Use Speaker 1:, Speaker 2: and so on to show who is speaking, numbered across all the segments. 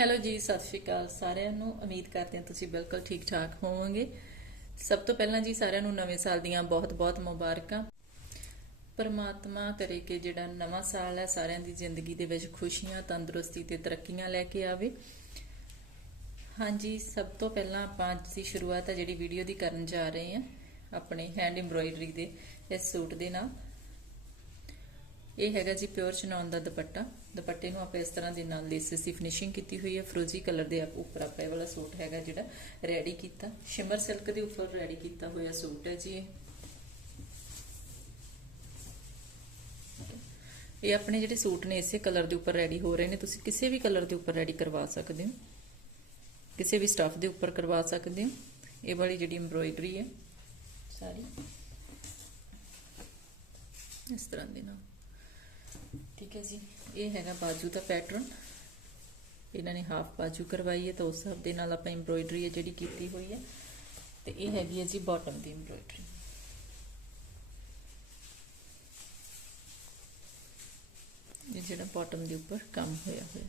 Speaker 1: Hello ਜੀ, ਸਤਿ ਸ਼੍ਰੀ ਅਕਾਲ ਸਾਰਿਆਂ ਨੂੰ। ਉਮੀਦ ਕਰਦੇ ਹਾਂ ਤੁਸੀਂ ਬਿਲਕੁਲ ਠੀਕ ਠਾਕ ਹੋਵੋਗੇ। ਸਭ ਤੋਂ ਪਹਿਲਾਂ ਜੀ ਸਾਰਿਆਂ ਨੂੰ ਨਵੇਂ ਸਾਲ ਦੀਆਂ ਬਹੁਤ-ਬਹੁਤ ਮੁਬਾਰਕਾਂ। ਪਰਮਾਤਮਾ ਕਰੇ ਕਿ ਜਿਹੜਾ ਨਵਾਂ ਸਾਲ ਹੈ, ਸਾਰਿਆਂ ਦੀ ਜ਼ਿੰਦਗੀ ਦੇ ਵਿੱਚ ਖੁਸ਼ੀਆਂ, ਤੰਦਰੁਸਤੀ ਤੇ ਤਰੱਕੀਆਂ ਲੈ ਕੇ ਆਵੇ। ਹਾਂਜੀ, ਸਭ ਤੋਂ ਪਹਿਲਾਂ ਆਪਾਂ ਅੱਜ ਦੀ ਸ਼ੁਰੂਆਤ ਹੈ ਜਿਹੜੀ ਵੀਡੀਓ ਦੀ ਕਰਨ ਜਾ ਰਹੇ ਹਾਂ, ਆਪਣੇ ਹੈਂਡ ਐਮਬ੍ਰੋਇਡਰੀ ਦੇ ਇਸ ਸੂਟ ਦੇ ਨਾਲ। ਇਹ ਹੈਗਾ ਜੀ ਪਿਓਰ ਚਨੌਨ ਦਾ ਦੁਪੱਟਾ। ਦੁਪੱਟੇ ਨੂੰ ਆਪਾਂ ਇਸ ਤਰ੍ਹਾਂ ਦੇ ਨਾਲ ਲੇਸਿਸ ਦੀ ਫਿਨਿਸ਼ਿੰਗ ਕੀਤੀ ਹੋਈ ਹੈ। ਫਰੋਜ਼ੀ ਕਲਰ ਦੇ ਉੱਪਰ ਆਪਾਂ ਇਹ ਵਾਲਾ ਸੂਟ ਹੈਗਾ ਜਿਹੜਾ ਰੈਡੀ ਕੀਤਾ। ਸ਼ਿਮਰ ਸਿਲਕ ਦੇ ਉੱਪਰ ਰੈਡੀ ਕੀਤਾ ਹੋਇਆ ਸੂਟ ਹੈ ਜੀ ਇਹ। ਇਹ ਆਪਣੇ ਜਿਹੜੇ ਸੂਟ ਨੇ ਇਸੇ ਕਲਰ ਦੇ ਉੱਪਰ ਰੈਡੀ ਹੋ ਰਹੇ ਨੇ। ਤੁਸੀਂ ਕਿਸੇ ਵੀ ਕਲਰ ਦੇ ਉੱਪਰ ਰੈਡੀ ਕਰਵਾ ਸਕਦੇ ਹੋ। ਕਿਸੇ ਵੀ ਸਟਫ ਦੇ ਉੱਪਰ ਕਰਵਾ ਸਕਦੇ ਹੋ। ਇਹ ਵਾਲੀ ਜਿਹੜੀ ਐਮਬ੍ਰੋਇਡਰੀ ਹੈ, ਸਾਰੀ ਇਸ ਤਰ੍ਹਾਂ ਦੇ ਨਾਲ। ਠੀਕ ਹੈ ਜੀ। ਇਹ ਹੈਗਾ ਬਾਜੂ ਦਾ ਪੈਟਰਨ ਇਹਨਾਂ ਨੇ ਹਾਫ ਬਾਜੂ ਕਰਵਾਈ ਹੈ ਤਾਂ ਉਸ ਹਿਸਾਬ ਦੇ ਨਾਲ ਆਪਾਂ ਐਮਬ੍ਰੋਇਡਰੀ ਹੈ ਜਿਹੜੀ ਕੀਤੀ ਹੋਈ ਹੈ। ਤੇ ਇਹ ਹੈਗੀ ਹੈ ਜੀ ਬਾਟਮ ਦੀ ਐਮਬ੍ਰੋਇਡਰੀ ਇਹ ਜਿਹੜਾ ਬਾਟਮ ਦੇ ਉੱਪਰ ਕੰਮ ਹੋਇਆ ਹੋਇਆ।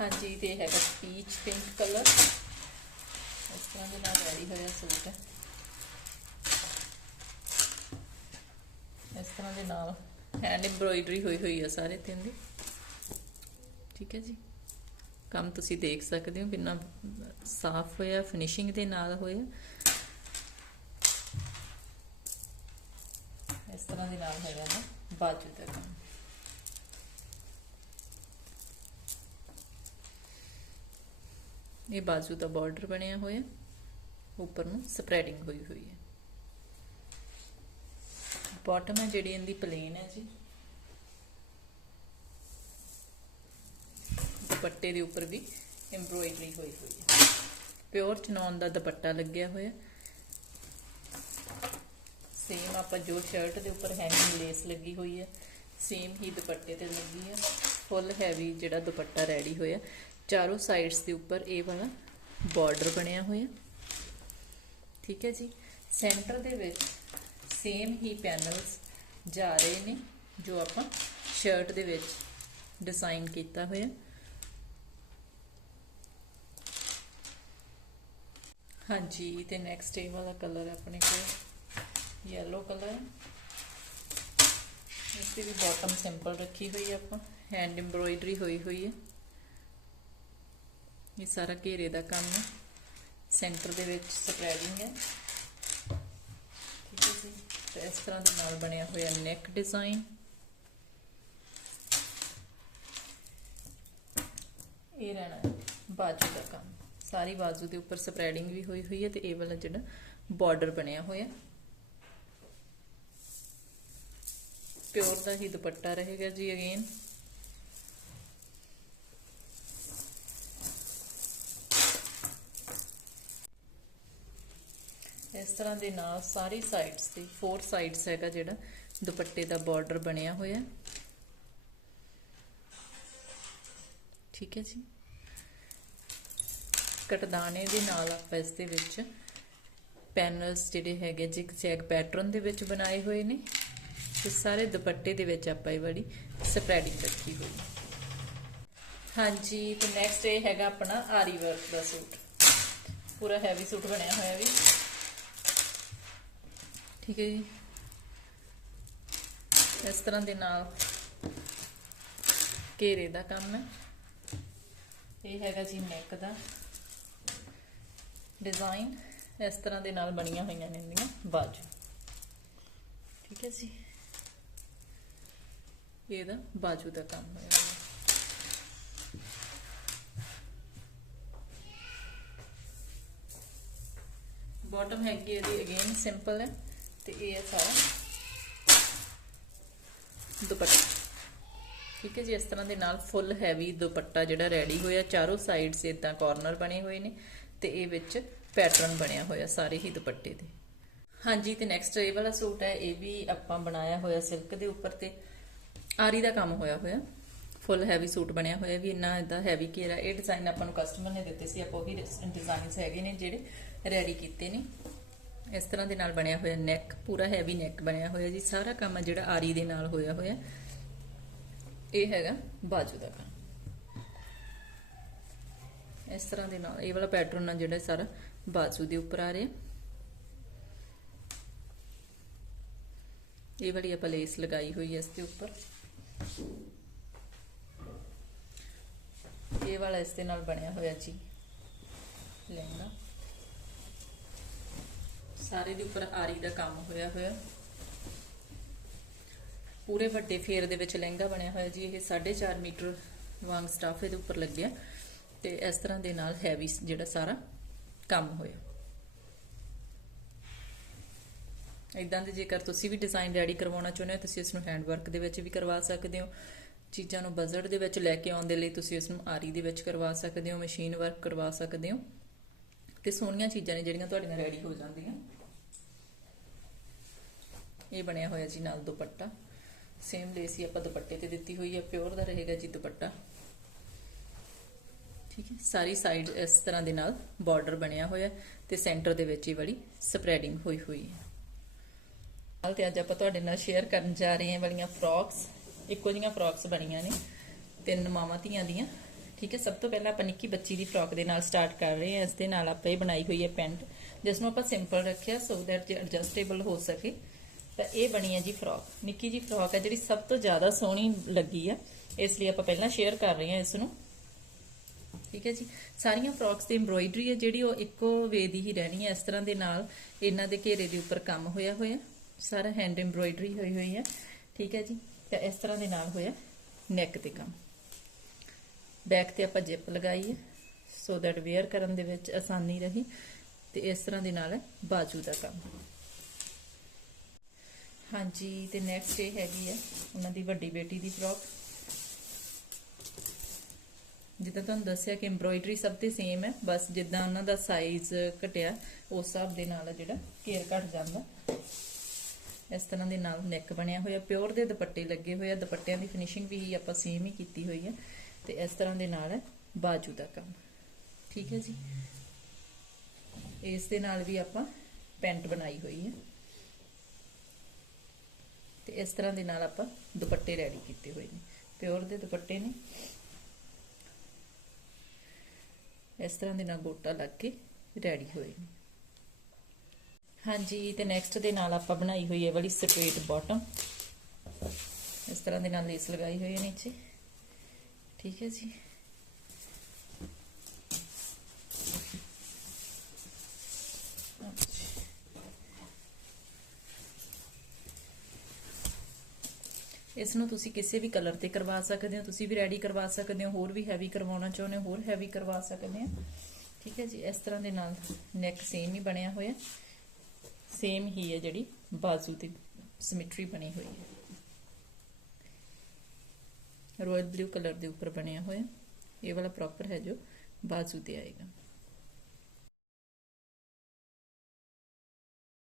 Speaker 1: ਹਾਂਜੀ, ਤੇ ਹੈਗਾ ਪੀਚ ਪਿੰਕ ਕਲਰ ਇਸ ਤਰ੍ਹਾਂ ਦੇ ਨਾਲ ਰੈਡੀ ਹੋਇਆ ਸੂਟ ਹੈ। ਇਸ ਤਰ੍ਹਾਂ ਦੇ ਨਾਲ। ਹੈਂਡ ਐਮਬ੍ਰੋਇਡਰੀ ਹੋਈ ਹੋਈ ਆ ਸਾਰੇ ਤਿੰਨ ਦੀ। ਠੀਕ ਹੈ ਜੀ। ਕੰਮ ਤੁਸੀਂ ਦੇਖ ਸਕਦੇ ਹੋ ਕਿੰਨਾ ਸਾਫ਼ ਹੋਇਆ ਫਿਨਿਸ਼ਿੰਗ ਦੇ ਨਾਲ ਹੋਇਆ। ਇਸ ਤਰ੍ਹਾਂ ਦੇ ਨਾਲ ਹੈਗਾ ਨਾ, ਬਾਜੂ ਦਾ ਕੰਮ। ਇਹ ਬਾਜੂ ਦਾ ਬਾਰਡਰ ਬਣਿਆ ਹੋਇਆ। ਉੱਪਰ ਨੂੰ ਸਪਰੈਡਿੰਗ ਹੋਈ ਹੋਈ ਹੈ। ਬਾਟਮ ਹੈ, ਜਿਹੜੀ ਇਹਦੀ ਪਲੇਨ ਹੈ ਜੀ। ਦੁਪੱਟੇ ਦੇ ਉੱਪਰ ਵੀ ਐਮਬ੍ਰੋਇਡਰੀ ਹੋਈ ਹੋਈ ਹੈ। ਪਿਓਰ ਚਨੌਨ ਦਾ ਦੁਪੱਟਾ ਲੱਗਿਆ ਹੋਇਆ। ਸੇਮ ਆਪਾਂ ਜੋ ਸ਼ਰਟ ਦੇ ਉੱਪਰ ਹੈਂਗਿੰਗ ਲੇਸ ਲੱਗੀ ਹੋਈ ਹੈ ਸੇਮ ਹੀ ਦੁਪੱਟੇ ਤੇ ਲੱਗੀ ਹੈ। ਫੁੱਲ ਹੈਵੀ ਜਿਹੜਾ ਦੁਪੱਟਾ ਰੈਡੀ ਹੋਇਆ। ਚਾਰੋਂ ਸਾਈਡਸ ਦੇ ਉੱਪਰ ਇਹ ਵਾਲਾ ਬਾਰਡਰ ਬਣਿਆ ਹੋਇਆ। ਠੀਕ ਹੈ ਜੀ। ਸੈਂਟਰ ਦੇ ਵਿੱਚ ਸੇਮ ਹੀ ਪੈਨਲਸ ਜਾ ਰਹੇ ਨੇ ਜੋ ਆਪਾਂ ਸ਼ਰਟ ਦੇ ਵਿੱਚ ਡਿਜ਼ਾਈਨ ਕੀਤਾ ਹੋਇਆ। ਹਾਂਜੀ, ਤੇ ਨੈਕਸਟ ਇਹ ਵਾਲਾ ਕਲਰ ਆਪਣੇ ਕੋਲ। ਯੈਲੋ ਕਲਰ ਇਸ ਦੀ ਵੀ ਬਾਟਮ ਸਿੰਪਲ ਰੱਖੀ ਹੋਈ ਹੈ ਆਪਾਂ। ਹੈਂਡ ਐਮਬ੍ਰੋਇਡਰੀ ਹੋਈ ਹੋਈ ਹੈ। ਇਹ ਸਾਰਾ ਘੇਰੇ ਦਾ ਕੰਮ ਹੈ। ਸੈਂਟਰ ਦੇ ਵਿੱਚ ਸਪਰੈਡਿੰਗ ਹੈ। ਇਸ ਤਰ੍ਹਾਂ ਦੇ ਨਾਲ ਬਣਿਆ ਹੋਇਆ ਨੈਕ ਡਿਜ਼ਾਈਨ ਇਹ ਰਹਿਣਾ ਬਾਜੂ ਦਾ ਕੰਮ। ਸਾਰੀ ਬਾਜੂ ਦੇ ਉੱਪਰ ਸਪਰੈਡਿੰਗ ਵੀ ਹੋਈ ਹੋਈ ਹੈ ਤੇ ਇਹ ਵਾਲਾ ਜਿਹੜਾ ਬਾਰਡਰ ਬਣਿਆ ਹੋਇਆ ਪਿਓਰ ਦਾ ਹੀ ਦੁਪੱਟਾ ਰਹੇਗਾ ਜੀ ਅਗੇਨ ਇਸ ਤਰ੍ਹਾਂ ਦੇ ਨਾਲ ਸਾਰੀ ਸਾਈਡਸ ਤੇ ਫੋਰ ਸਾਈਡਸ ਹੈਗਾ ਜਿਹੜਾ, ਦੁਪੱਟੇ ਦਾ ਬਾਰਡਰ ਬਣਿਆ ਹੋਇਆ ਠੀਕ ਹੈ ਜੀ। ਕਟਦਾਨੇ ਦੇ ਨਾਲ ਆਪਾਂ ਇਸ ਦੇ ਵਿੱਚ ਪੈਨਲਸ ਜਿਹੜੇ ਹੈਗੇ ਜਿਗ ਜੈਗ ਪੈਟਰਨ ਦੇ ਵਿੱਚ ਬਣਾਏ ਹੋਏ ਨੇ। ਤੇ ਸਾਰੇ ਦੁਪੱਟੇ ਦੇ ਵਿੱਚ ਆਪਾਂ ਇਹ ਵਾਲੀ ਸਪਰੈਡਿੰਗ ਰੱਖੀ ਹੋਈ ਹਾਂਜੀ, ਤੇ ਨੈਕਸਟ ਇਹ ਹੈਗਾ ਆਪਣਾ ਆਰੀ ਵਰਕ ਦਾ ਸੂਟ। ਪੂਰਾ ਹੈਵੀ ਸੂਟ ਬਣਿਆ ਹੋਇਆ ਵੀ। ਠੀਕ ਹੈ ਜੀ। ਇਸ ਤਰ੍ਹਾਂ ਦੇ ਨਾਲ ਘੇਰੇ ਦਾ ਕੰਮ ਹੈ। ਇਹ ਹੈਗਾ ਜੀ ਨੈਕ ਦਾ ਡਿਜ਼ਾਈਨ ਇਸ ਤਰ੍ਹਾਂ ਦੇ ਨਾਲ ਬਣੀਆਂ ਹੋਈਆਂ ਨੇ ਇਹਦੀਆਂ ਬਾਜੂ। ਠੀਕ ਹੈ ਜੀ। ਇਹਦਾ ਬਾਜੂ ਦਾ ਕੰਮ ਹੋਇਆ ਬਾਟਮ ਹੈਗੀ ਇਹਦੀ ਅਗੇਨ ਸਿੰਪਲ ਹੈ। ਤੇ ਇਹ ਹੈ ਸਾਰਾ। ਦੁਪੱਟਾ। ਠੀਕ ਹੈ ਜੀ, ਇਸ ਤਰ੍ਹਾਂ ਦੇ ਨਾਲ ਫੁੱਲ ਹੈਵੀ ਦੁਪੱਟਾ ਜਿਹੜਾ ਰੈਡੀ ਹੋਇਆ, ਚਾਰੋਂ ਸਾਈਡਸ ਇਦਾਂ ਕਾਰਨਰ ਬਣੇ ਹੋਏ ਨੇ ਤੇ ਇਹ ਵਿੱਚ ਪੈਟਰਨ ਬਣਿਆ ਹੋਇਆ ਸਾਰੇ ਹੀ ਦੁਪੱਟੇ ਦੇ। ਹਾਂਜੀ, ਤੇ ਨੈਕਸਟ ਇਹ ਵਾਲਾ ਸੂਟ ਹੈ, ਇਹ ਵੀ ਆਪਾਂ ਬਣਾਇਆ ਹੋਇਆ ਸਿਲਕ ਦੇ ਉੱਪਰ ਤੇ। ਆਰੀ ਦਾ ਕੰਮ ਹੋਇਆ ਹੋਇਆ। ਫੁੱਲ ਹੈਵੀ ਸੂਟ ਬਣਿਆ ਹੋਇਆ ਵੀ, ਇੰਨਾ ਇਦਾਂ ਹੈਵੀ ਘੇਰਾ। ਇਹ ਡਿਜ਼ਾਈਨ ਆਪਾਂ ਨੂੰ ਕਸਟਮਰ ਨੇ ਦਿੱਤੇ ਸੀ, ਆਪਾਂ ਉਹ ਵੀ ਡਿਜ਼ਾਈਨਸ ਹੈਗੇ ਨੇ ਜਿਹੜੇ ਰੈਡੀ ਕੀਤੇ ਨੇ। ਇਸ ਤਰ੍ਹਾਂ ਦੇ ਨਾਲ ਬਣਿਆ ਹੋਇਆ ਨੈਕ ਪੂਰਾ ਹੈਵੀ ਨੈਕ ਬਣਿਆ ਹੋਇਆ ਜੀ। ਸਾਰਾ ਕੰਮ ਜਿਹੜਾ ਆਰੀ ਦੇ ਨਾਲ ਹੋਇਆ ਹੋਇਆ। ਇਹ ਹੈਗਾ ਬਾਜੂ ਦਾ ਕੰਮ। ਇਸ ਤਰ੍ਹਾਂ ਦੇ ਨਾਲ, ਇਹ ਵਾਲਾ ਪੈਟਰਨ ਆ ਜਿਹੜਾ ਸਾਰਾ ਬਾਜੂ ਦੇ ਉੱਪਰ ਆ ਰਿਹਾ। ਇਹ ਵਾਲੀ ਆਪਾਂ ਲੇਸ ਲਗਾਈ ਹੋਈ ਹੈ ਇਸ ਦੇ ਉੱਪਰ। ਇਹ ਵਾਲਾ ਇਸ ਦੇ ਨਾਲ ਬਣਿਆ ਹੋਇਆ ਜੀ। ਲਹਿੰਗਾ। ਸਾਰੇ ਦੇ ਉੱਪਰ ਆਰੀ ਦਾ ਕੰਮ ਹੋਇਆ ਹੋਇਆ। ਪੂਰੇ ਵੱਡੇ ਫੇਰ ਦੇ ਵਿੱਚ ਲਹਿੰਗਾ ਬਣਿਆ ਹੋਇਆ ਜੀ, ਇਹ 4.5 ਮੀਟਰ ਵਾਂਗ ਸਟਾਫ ਇਹਦੇ ਉੱਪਰ ਲੱਗਿਆ ਤੇ ਇਸ ਤਰ੍ਹਾਂ ਦੇ ਨਾਲ ਹੈਵੀ ਜਿਹੜਾ ਸਾਰਾ ਕੰਮ ਹੋਇਆ। ਇਦਾਂ ਦੇ ਜੇਕਰ ਤੁਸੀਂ ਵੀ ਡਿਜ਼ਾਈਨ ਰੈਡੀ ਕਰਵਾਉਣਾ ਚਾਹੁੰਦੇ ਹੋ, ਤੁਸੀਂ ਇਸ ਨੂੰ ਹੈਂਡ ਵਰਕ ਦੇ ਵਿੱਚ ਵੀ ਕਰਵਾ ਸਕਦੇ ਹੋ। ਚੀਜ਼ਾਂ ਨੂੰ ਬਜਟ ਦੇ ਵਿੱਚ ਲੈ ਕੇ ਆਉਣ ਦੇ ਲਈ ਤੁਸੀਂ ਇਸ ਨੂੰ ਆਰੀ ਦੇ ਵਿੱਚ ਕਰਵਾ ਸਕਦੇ ਹੋ ਮਸ਼ੀਨ ਵਰਕ ਕਰਵਾ ਸਕਦੇ ਹੋ। ਤੇ ਸੋਹਣੀਆਂ ਚੀਜ਼ਾਂ ਨੇ ਜਿਹੜੀਆਂ ਤੁਹਾਡੀਆਂ ਰੈਡੀ ਹੋ ਜਾਂਦੀਆਂ। ਇਹ ਬਣਿਆ ਹੋਇਆ ਜੀ ਨਾਲ ਦੁਪੱਟਾ। ਸੇਮ ਲੇਸ ਹੀ ਆਪਾਂ ਦੁਪੱਟੇ ਤੇ ਦਿੱਤੀ ਹੋਈ ਹੈ ਪਿਓਰ ਦਾ ਰਹੇਗਾ ਜੀ ਦੁਪੱਟਾ। ਠੀਕ ਹੈ, ਸਾਰੀ ਸਾਈਡ ਇਸ ਤਰ੍ਹਾਂ ਦੇ ਨਾਲ ਬਾਰਡਰ ਬਣਿਆ ਹੋਇਆ ਤੇ ਸੈਂਟਰ ਦੇ ਵਿੱਚ ਹੀ ਬੜੀ ਸਪਰੈਡਿੰਗ ਹੋਈ ਹੋਈ ਹੈ। ਨਾਲ ਤੇ ਅੱਜ ਆਪਾਂ ਤੁਹਾਡੇ ਨਾਲ ਸ਼ੇਅਰ ਕਰਨ ਜਾ ਰਹੇ ਹਾਂ ਵਾਲੀਆਂ ਫਰੌਕਸ ਇੱਕੋ ਜਿਹੀਆਂ ਫਰੌਕਸ ਬਣੀਆਂ ਨੇ, ਤਿੰਨ ਮਾਵਾਂ ਧੀਆਂ ਦੀਆਂ। ਠੀਕ ਹੈ, ਸਭ ਤੋਂ ਪਹਿਲਾਂ ਆਪਾਂ ਨਿੱਕੀ ਬੱਚੀ ਦੀ ਫਰੌਕ ਦੇ ਨਾਲ ਸਟਾਰਟ ਕਰ ਰਹੇ ਹਾਂ, ਇਸ ਦੇ ਨਾਲ ਆਪਾਂ ਇਹ ਬਣਾਈ ਹੋਈ ਹੈ ਪੈਂਟ ਜਿਸ ਨੂੰ ਆਪਾਂ ਸਿੰਪਲ ਰੱਖਿਆ ਸੋ ਦੈਟ ਜੇ ਐਡਜਸਟੇਬਲ ਹੋ ਸਕੇ। ਤਾਂ ਇਹ ਬਣੀ ਹੈ ਜੀ ਫਰੋਕ। ਨਿੱਕੀ ਜੀ ਫਰੋਕ ਹੈ ਜਿਹੜੀ ਸਭ ਤੋਂ ਜ਼ਿਆਦਾ ਸੋਹਣੀ ਲੱਗੀ ਆ। ਇਸ ਲਈ ਆਪਾਂ ਪਹਿਲਾਂ ਸ਼ੇਅਰ ਕਰ ਰਹੇ ਹਾਂ ਇਸ ਨੂੰ ਠੀਕ ਹੈ ਜੀ। ਸਾਰੀਆਂ ਫਰੋਕਸ ਦੀ ਐਮਬ੍ਰੋਇਡਰੀ ਹੈ ਜਿਹੜੀ ਉਹ ਇੱਕੋ ਵੇ ਦੀ ਹੀ ਰਹਿਣੀ ਹੈ। ਇਸ ਤਰ੍ਹਾਂ ਦੇ ਨਾਲ ਇਹਨਾਂ ਦੇ ਘੇਰੇ ਦੇ ਉੱਪਰ ਕੰਮ ਹੋਇਆ ਹੋਇਆ। ਸਾਰਾ ਹੈਂਡ ਐਮਬ੍ਰੋਇਡਰੀ ਹੋਈ ਹੋਈ ਹੈ। ਠੀਕ ਹੈ ਜੀ। ਤਾਂ ਇਸ ਤਰ੍ਹਾਂ ਦੇ ਨਾਲ ਹੋਇਆ ਨੈਕ ਤੇ ਕੰਮ। ਬੈਕ ਤੇ ਆਪਾਂ ਜਿਪ ਲਗਾਈ ਹੈ ਸੋ ਦੈਟ ਵੇਅਰ ਕਰਨ ਦੇ ਵਿੱਚ ਆਸਾਨੀ ਰਹੀ। ਤੇ ਇਸ ਤਰ੍ਹਾਂ ਦੇ ਨਾਲ ਹੈ ਬਾਜੂ ਦਾ ਕੰਮ। ਹਾਂਜੀ, ਤੇ ਨੈਕਸਟ ਇਹ ਹੈਗੀ ਹੈ ਉਹਨਾਂ ਦੀ ਵੱਡੀ ਬੇਟੀ ਦੀ ਫਰੋਕ ਜਿੱਦਾਂ ਤੁਹਾਨੂੰ ਦੱਸਿਆ ਕਿ ਐਮਬ੍ਰੋਇਡਰੀ ਸਭ ਤੇ ਸੇਮ ਹੈ, ਬਸ ਜਿੱਦਾਂ ਉਹਨਾਂ ਦਾ ਸਾਈਜ਼ ਘਟਿਆ, ਉਸ ਹਿਸਾਬ ਦੇ ਨਾਲ ਜਿਹੜਾ ਘੇਰ ਘਟ ਜਾਂਦਾ। ਇਸ ਤਰ੍ਹਾਂ ਦੇ ਨਾਲ ਨੈਕ ਬਣਿਆ ਹੋਇਆ ਪਿਓਰ ਦੇ ਦੁਪੱਟੇ ਲੱਗੇ ਹੋਏ ਆ, ਦੁਪੱਟਿਆਂ ਦੀ ਫਿਨਿਸ਼ਿੰਗ ਵੀ ਆਪਾਂ ਸੇਮ ਹੀ ਕੀਤੀ ਹੋਈ ਹੈ ਤੇ ਇਸ ਤਰ੍ਹਾਂ ਦੇ ਨਾਲ ਹੈ ਬਾਜੂ ਦਾ ਕੰਮ। ਠੀਕ ਹੈ ਜੀ। ਇਸ ਦੇ ਨਾਲ ਵੀ ਆਪਾਂ ਪੈਂਟ ਬਣਾਈ ਹੋਈ ਹੈ। ਤੇ ਇਸ ਤਰ੍ਹਾਂ ਦੇ ਨਾਲ ਆਪਾਂ ਦੁਪੱਟੇ ਰੈਡੀ ਕੀਤੇ ਹੋਏ ਨੇ। ਪਿਓਰ ਦੇ ਦੁਪੱਟੇ ਨੇ। ਇਸ ਤਰ੍ਹਾਂ ਦੇ ਨਾਲ ਗੋਟਾ ਲੱਗ ਕੇ ਰੈਡੀ ਹੋਏ ਨੇ। ਹਾਂਜੀ, ਤੇ ਨੈਕਸਟ ਦੇ ਨਾਲ ਆਪਾਂ ਬਣਾਈ ਹੋਈ ਹੈ ਵਾਲੀ ਸਟ੍ਰੇਟ ਬਾਟਮ ਇਸ ਤਰ੍ਹਾਂ ਦੇ ਨਾਲ ਲੇਸ ਲਗਾਈ ਹੋਈ ਹੈ ਨੀਚੇ। ਠੀਕ ਹੈ ਜੀ। ਇਸ ਨੂੰ ਤੁਸੀਂ ਕਿਸੇ ਵੀ ਕਲਰ ਤੇ ਕਰਵਾ ਸਕਦੇ ਹੋ, ਤੁਸੀਂ ਵੀ ਰੈਡੀ ਕਰਵਾ ਸਕਦੇ ਹੋ, ਹੋਰ ਵੀ ਹੈਵੀ ਕਰਵਾਉਣਾ ਚਾਹੁੰਦੇ ਹੋ, ਹੋਰ ਹੈਵੀ ਕਰਵਾ ਸਕਦੇ ਹੋ। ਠੀਕ ਹੈ ਜੀ, ਇਸ ਤਰ੍ਹਾਂ ਦੇ ਨਾਲ ਨੈਕ ਸੇਮ ਹੀ ਬਣਿਆ ਹੋਇਆ। ਸੇਮ ਹੀ ਹੈ ਜਿਹੜੀ ਬਾਜ਼ੂ ਤੇ ਸਿਮਟਰੀ ਬਣੀ ਹੋਈ ਹੈ। ਰਾਇਲ ਬਲੂ ਕਲਰ ਦੇ ਉੱਪਰ ਬਣਿਆ ਹੋਇਆ। ਇਹ ਵਾਲਾ ਪ੍ਰੋਪਰ ਹੈ ਜੋ ਬਾਜ਼ੂ ਤੇ ਆਏਗਾ।